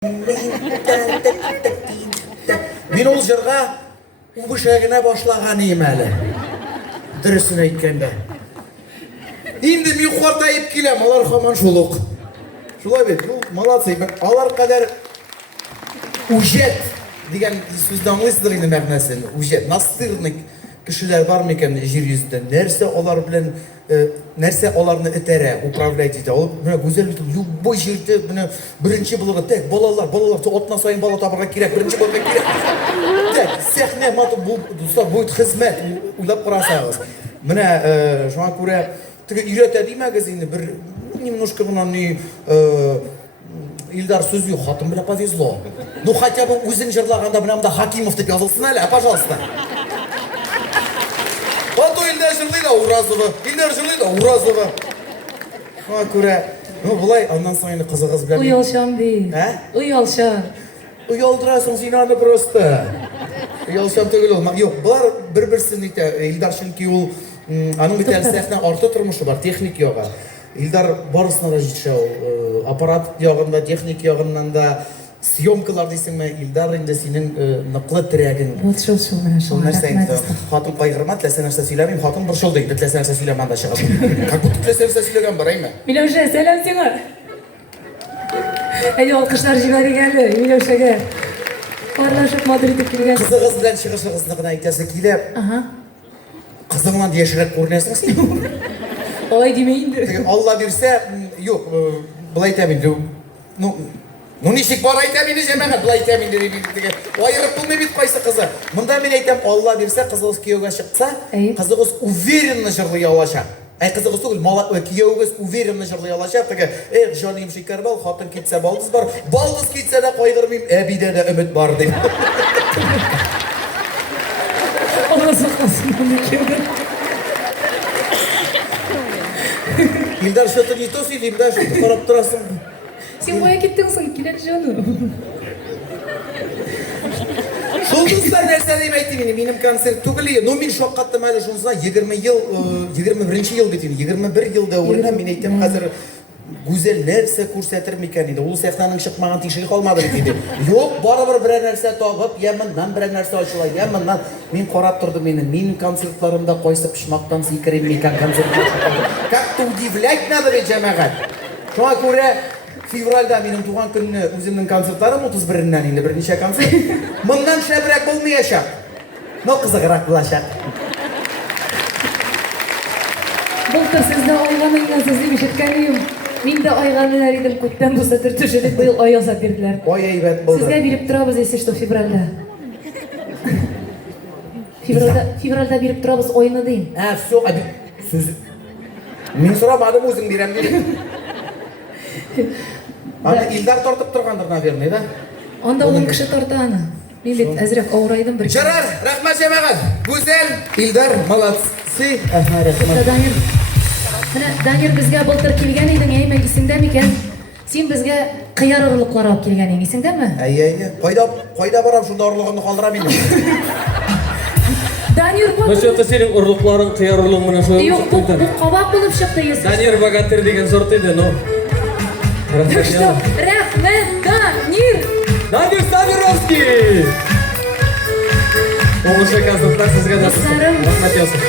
Мен ол жырға ұбышағына башлаған ем әлі. Дұрысын айтканда. Енді мен қуартайып келем, алар хаман шолық. Шулай бет, молодцы. Алар қадар ужет деген сөзді аңлайсыздар енді мәғнәсін. Ужет, настырник кішілер бар ма екен жер жүзінде. Нәрсе оларны ітере, управлять ете. Ол гүзел бітіп, любой жерде бірінші бұлығы, так, балалар, отына сайын бала табырға керек, бірінші бұлға керек. Так, сәхне, будет қызмет, ұйлап құрасағыз. Міне, жоға көре, үйреті деймәгіз енді, бір немножко ғынан Ильдар сөз yok, хатын бля повезло. Ну хотя бы өзің жырлағанда мынамда Хакимов деп yazılsın әлі, пожалуйста. А то Ильдар жырлайды, Уразова, Ильдар жырлайды, Уразова. Соңа көре, бұлай, андан соң енді қызы-қыз білем. Ұялшам дейді. Ұялшам. Ұялдырасың сенаны просто. Ұялшам төгіл ол. Жоқ, бұлар бір-бірсін дейді, Ильдар шынки ол, аның бітәлі сәхнен арты тұрмышы бар, техник yoga. Ильдар барысына да жетші, аппарат яғында, техник яғынан да, съемкалар дейсің ме, Ильдар енді сенің нықлы тірегің. Вот шыл мені шыл, рахмет. Хатын қайғырма, тіләсен нәрсе сөйлемейм, хатын бір шыл дейді, тіләсен нәрсе сөйлемей анда шығасың. Как будто тіләсен нәрсе сөйлеген бар, айма? Милеуша, сәлем сеңа. Әйде алқыштар жібәрек әлі, Милеушаға. Барлашып Мадридтіп келген. Қызы-қыз білән шығыс-шығысынығына айтасы келіп, қызыңнан дешірек көрінесің сен. Олай демейінді. Алла берсе, жоқ, бұл айтамын, ну нешек бар айтамын жемәғат, бұл айтамын деді білдігі. Айырып бұл мебет қайсы қызы. Мұнда мен айтам, Алла берсе, қызығыз күйеуге шықса, қызығыз уверенно жырлай алашақ. Қызығыз түгіл, күйеуіңіз уверенно жырлай алашақ. Жаным шекер бол, хатын кетсе балдыз бар, балдыз кетсе де қойғырмейм, әбейде де үміт бар деп. Алла сақасын, оны кеуді. Ильдар, что-то не то сөйлейм, да, что-то қарап тұрасың. Сен қоя кеттіңсің, келер жоны. Жұлдыздар нәрсе дейм айтты менің концерт түгілі. Но мен шоқ қаттым әлі жұлдызына 21 ел бетін, 21 елді орында мен айтам қазір гүзел нәрсе көрсетір мекен еді. Ол сәхнаның шықмаған тишігі қалмады бекейді. Жоқ, бары бір нәрсе тауып, еміннен бір нәрсе ашылай, еміннен. Мен қорап тұрды менің концертларымда қойсы пішмақтан секірем мекен концертлар. Как-то удивлять надо бе жәмәғат. Соңа көре, февральда менің туған күніне өзімнің концертларым 31-нен енді бірнеше концерт. Мұндан шәбірек болмайашақ. Но қызығырақ болашақ. Бұлтыр сізді ойғаныңнан сізді бешеткенім. Мен де ойғанылар едім, көттен болса түртіші деп бұл ой осап берділер. Ой, әйбәт болды. Сізге беріп тұрабыз, есі что февральда. Февральда беріп тұрабыз ойыны дейін. Все, сөз. Мен сұрамадым өзің берем дейді. Ильдар тортып тұрғандыр, наверное, да? Онда 10 кіші торты аны. Мен бет әзірек ауырайдым бір. Жарар, рахмат жамағат. Гүзел, Ильдар, молодцы. Данир бізге былтыр келген едің, әйме есіңді ме сен бізге қияр ұрлықлар алып келген ең, есіңді ме? Қойда барам, шында ұрлығымды қалдыра мен. Данир бұл... Мәшетті сенің ұрлықларың қияр ұрлығымына шойып жоқ, бұл қабақ болып шықты есі. Данир богатырь деген сорт еді, но... Рахмет, Данир! Данир Ставировский! Оңышы концерттар сізге да... Достарым! Рахмет ясың.